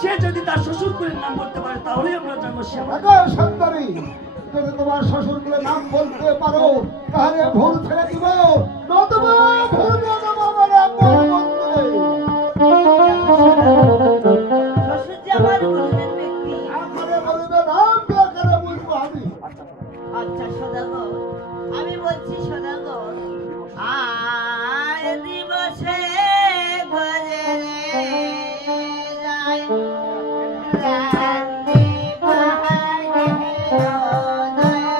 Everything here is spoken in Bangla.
সে যদি তার শ্বশুর কুলের নাম বলতে পারে তাহলে আমরা জানবো সে সন্তানী যদি তোমার শ্বশুর কুলের নাম বলতে পারো তাহলে ভুল ছেড়ে দিব, নতুবা ভুল দিয়ে দেবো আমার আপন বন্ধুরে। শ্বশুর যে আমার গুরুদেব ব্যক্তি, আমারে বলবে নাম বেকারে বুঝবো আমি। আচ্ছা সদাগর, আমি বলছি সদাগর, আর দিবসে ঘরে যাই রানী বাহারে ওদয়